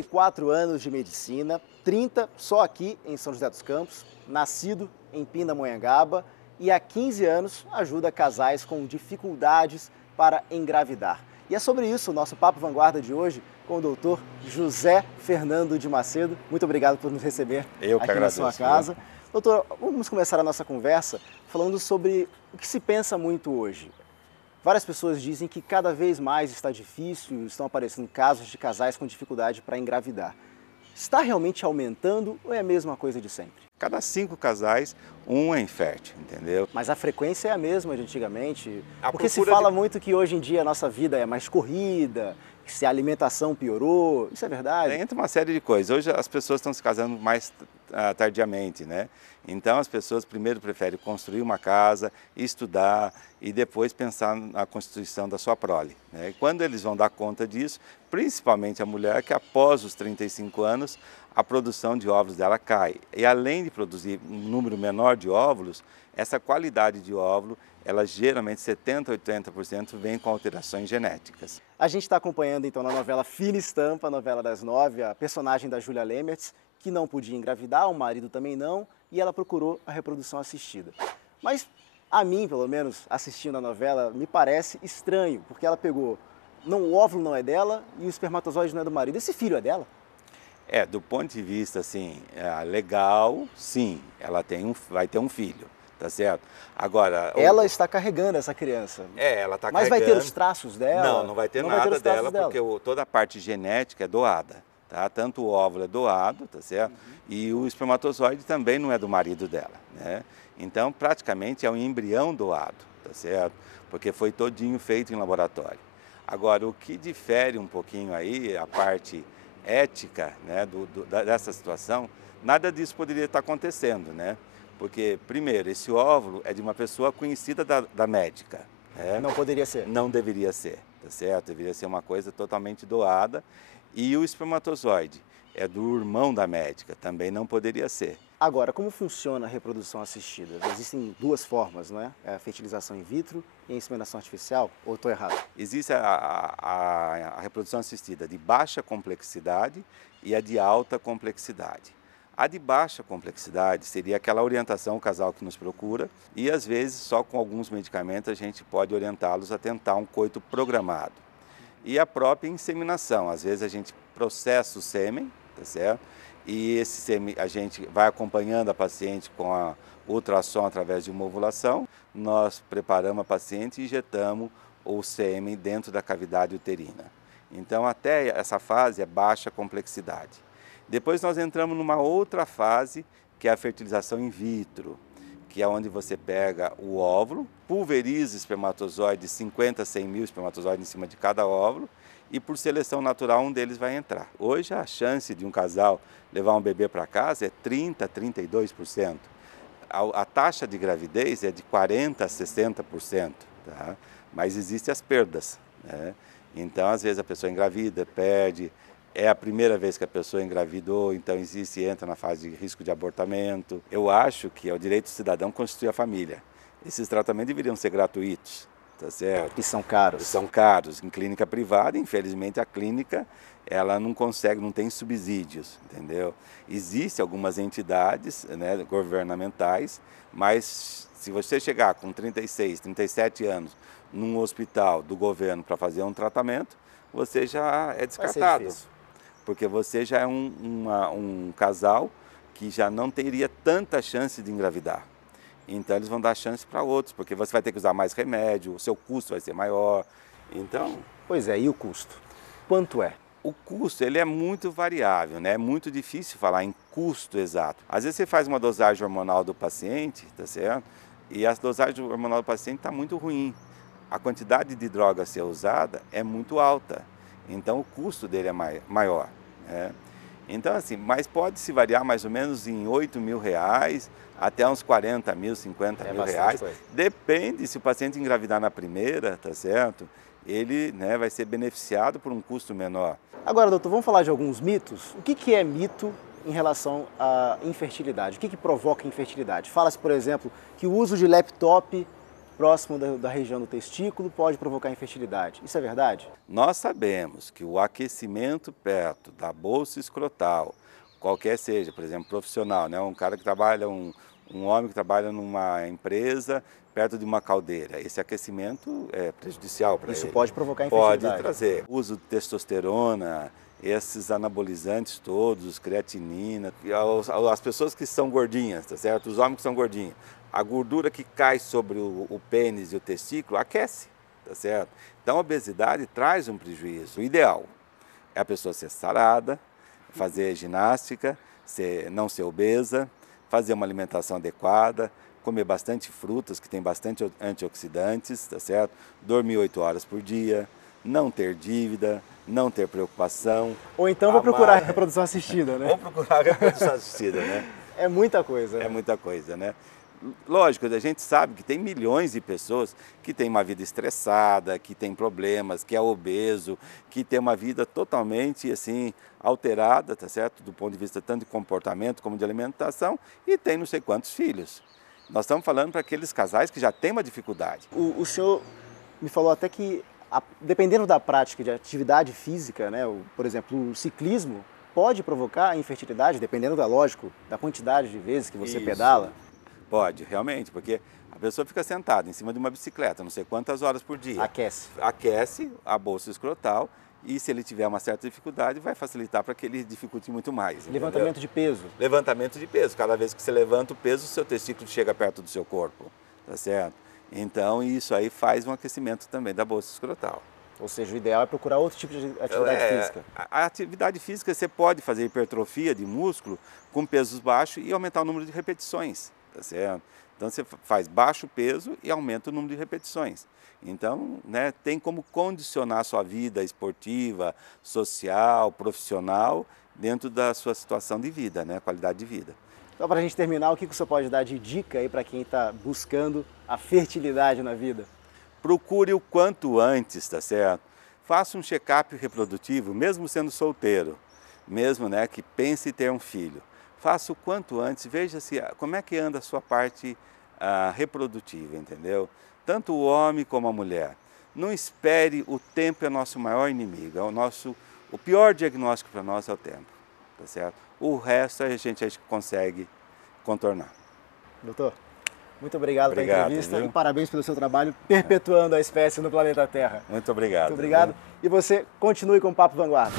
34 anos de medicina, 30 só aqui em São José dos Campos, nascido em Pindamonhangaba e há 15 anos ajuda casais com dificuldades para engravidar. E é sobre isso o nosso Papo Vanguarda de hoje com o doutor José Fernando de Macedo. Muito obrigado por nos receber aqui na sua casa. Doutor, vamos começar a nossa conversa falando sobre o que se pensa muito hoje. Várias pessoas dizem que cada vez mais está difícil, estão aparecendo casos de casais com dificuldade para engravidar. Está realmente aumentando ou é a mesma coisa de sempre? Cada 5 casais, um é infértil, entendeu? Mas a frequência é a mesma de antigamente? Porque se fala muito que hoje em dia a nossa vida é mais corrida, que se a alimentação piorou, isso é verdade? Entra uma série de coisas. Hoje as pessoas estão se casando mais tardiamente, né? Então as pessoas primeiro preferem construir uma casa, estudar e depois pensar na constituição da sua prole, né? E quando eles vão dar conta disso, principalmente a mulher, que após os 35 anos, a produção de óvulos dela cai. E além de produzir um número menor de óvulos, essa qualidade de óvulo, ela geralmente 70% a 80% vem com alterações genéticas. A gente está acompanhando então na novela Fina Estampa, a novela das 9, a personagem da Júlia Lemertz, que não podia engravidar, o marido também não, e ela procurou a reprodução assistida. Mas a mim, pelo menos, assistindo a novela, me parece estranho, porque ela pegou, o óvulo não é dela e o espermatozoide não é do marido. Esse filho é dela? Do ponto de vista assim, legal, sim, ela vai ter um filho, tá certo? Agora... Ela está carregando essa criança. Ela está carregando. Mas vai ter os traços dela? Não, não vai ter nada dela, porque toda a parte genética é doada, tá? Tanto o óvulo é doado, tá certo? E o espermatozoide também não é do marido dela, né? Então, praticamente é um embrião doado, tá certo? Porque foi todinho feito em laboratório. Agora, o que difere um pouquinho aí, a parte ética, né, dessa situação, nada disso poderia estar acontecendo, né? Porque, primeiro, esse óvulo é de uma pessoa conhecida da médica. Né? Não poderia ser? Não deveria ser, tá certo? Deveria ser uma coisa totalmente doada. E o espermatozoide é do irmão da médica, também não poderia ser. Agora, como funciona a reprodução assistida? Existem duas formas, não é? A fertilização in vitro e a inseminação artificial, ou estou errado? Existe a reprodução assistida de baixa complexidade e a de alta complexidade. A de baixa complexidade seria aquela orientação, o casal que nos procura, e às vezes só com alguns medicamentos a gente pode orientá-los a tentar um coito programado. E a própria inseminação, às vezes a gente processa o sêmen, tá certo? E esse sêmen a gente vai acompanhando a paciente com a ultrassom através de uma ovulação, nós preparamos a paciente e injetamos o sêmen dentro da cavidade uterina. Então até essa fase é baixa complexidade. Depois nós entramos numa outra fase, que é a fertilização in vitro, que é onde você pega o óvulo, pulveriza espermatozoides, 50 a 100 mil espermatozoides em cima de cada óvulo, e por seleção natural um deles vai entrar. Hoje a chance de um casal levar um bebê para casa é 30% a 32%. A taxa de gravidez é de 40% a 60%, tá? Mas existem as perdas, né? Então, às vezes a pessoa engravida, perde, é a primeira vez que a pessoa engravidou, então entra na fase de risco de abortamento. Eu acho que é o direito do cidadão constituir a família. Esses tratamentos deveriam ser gratuitos, tá certo? E são caros. São caros. Em clínica privada, infelizmente, a clínica ela não consegue, não tem subsídios, entendeu? Existem algumas entidades, né, governamentais, mas se você chegar com 36, 37 anos num hospital do governo para fazer um tratamento, você já é descartado. Porque você já é um casal que já não teria tanta chance de engravidar. Então eles vão dar chance para outros, porque você vai ter que usar mais remédio, o seu custo vai ser maior. Então... Pois é, e o custo? Quanto é? O custo ele é muito variável, né? É muito difícil falar em custo exato. Às vezes você faz uma dosagem hormonal do paciente, tá certo? E a dosagem hormonal do paciente está muito ruim. A quantidade de droga a ser usada é muito alta. Então o custo dele é maior, né? Então assim, mas pode se variar mais ou menos em R$8.000 até uns 40 mil, 50 mil reais. Depende, se o paciente engravidar na primeira, tá certo? Ele, né, vai ser beneficiado por um custo menor. Agora, doutor, vamos falar de alguns mitos? O que é mito em relação à infertilidade? O que provoca infertilidade? Fala-se, por exemplo, que o uso de laptop próximo da região do testículo pode provocar infertilidade. Isso é verdade? Nós sabemos que o aquecimento perto da bolsa escrotal, qualquer seja, por exemplo, profissional, né? Um cara que trabalha, um homem que trabalha numa empresa perto de uma caldeira, esse aquecimento é prejudicial para ele. Isso pode provocar Pode infertilidade. trazer. O uso de testosterona, esses anabolizantes todos, creatinina, e as pessoas que são gordinhas, tá certo? Os homens que são gordinhos, a gordura que cai sobre o pênis e o testículo aquece, tá certo? Então a obesidade traz um prejuízo. O ideal é a pessoa ser sarada, fazer ginástica, não ser obesa, fazer uma alimentação adequada, comer bastante frutas que tem bastante antioxidantes, tá certo? Dormir 8 horas por dia, não ter dívida, não ter preocupação. Ou então vou procurar a reprodução assistida, né? Vou procurar a reprodução assistida, né? É muita coisa. É muita coisa, né? Lógico, a gente sabe que tem milhões de pessoas que têm uma vida estressada, que tem problemas, que é obeso, que tem uma vida totalmente assim alterada, tá certo? Do ponto de vista tanto de comportamento como de alimentação, e tem não sei quantos filhos. Nós estamos falando para aqueles casais que já têm uma dificuldade. O senhor me falou até que, dependendo da prática de atividade física, né, por exemplo, o ciclismo pode provocar infertilidade, dependendo lógico, da quantidade de vezes que você Isso. pedala? Pode, realmente, porque a pessoa fica sentada em cima de uma bicicleta, não sei quantas horas por dia. Aquece. Aquece a bolsa escrotal e, se ele tiver uma certa dificuldade, vai facilitar para que ele dificulte muito mais. Levantamento entendeu? de peso. Levantamento de peso. Cada vez que você levanta o peso, o seu testículo chega perto do seu corpo, tá certo? Então, isso aí faz um aquecimento também da bolsa escrotal. Ou seja, o ideal é procurar outro tipo de atividade física. A atividade física, você pode fazer hipertrofia de músculo com pesos baixos e aumentar o número de repetições, tá certo? Então, você faz baixo peso e aumenta o número de repetições. Então, né, tem como condicionar a sua vida esportiva, social, profissional, dentro da sua situação de vida, né, qualidade de vida. Então, para a gente terminar, o que o senhor pode dar de dica aí para quem está buscando a fertilidade na vida? Procure o quanto antes, tá certo? Faça um check-up reprodutivo, mesmo sendo solteiro, mesmo, né, que pense em ter um filho. Faça o quanto antes, veja como é que anda a sua parte reprodutiva, entendeu? Tanto o homem como a mulher. Não espere, o tempo é nosso maior inimigo, o pior diagnóstico para nós é o tempo, tá certo? O resto a gente consegue contornar. Doutor, muito obrigado pela entrevista, viu? E parabéns pelo seu trabalho perpetuando a espécie no planeta Terra. Muito obrigado. Muito obrigado. Viu? E você continue com o Papo Vanguarda.